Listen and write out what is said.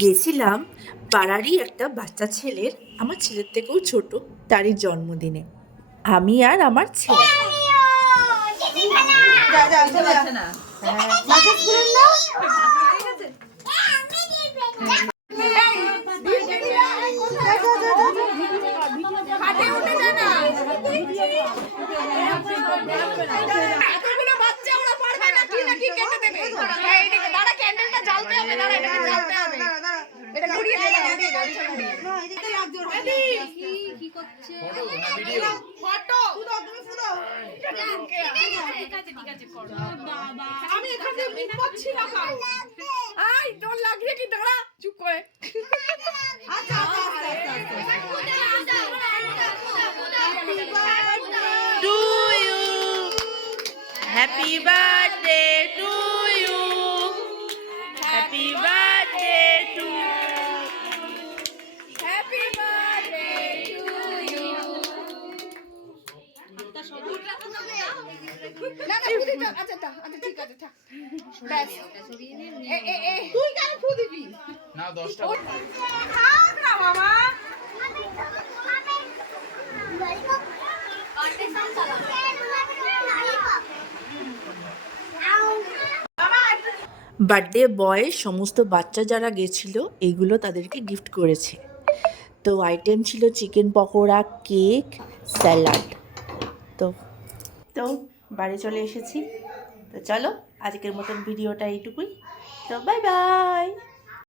গেছিলাম পাড়ারই একটা বাচ্চা ছেলের, আমার ছেলের থেকেও ছোট, তারই জন্মদিনে। আমি আর আমার ছেলে। আমি এখানে পাচ্ছি না কারো। আই তোর লাগিয়ে কি দাঁড়া চুপ করে। আচ্ছা to you, happy birthday to you, happy birthday to, happy birthday to you. না না ফুদি তো আচ্ছা ঠিক আছে থাক। ব্যাস তুই কেন ফুদিবি না 10টা থাক না মামা। বার্থডে বয় সমস্ত বাচ্চা যারা গেছিল এইগুলো তাদেরকে গিফট করেছে। তো আইটেম ছিল চিকেন পকোড়া, কেক, স্যালাড। তো তো বাড়ি চলে এসেছি। তো চলো আজকের মতন ভিডিওটা এইটুকুই। তো বাই বাই।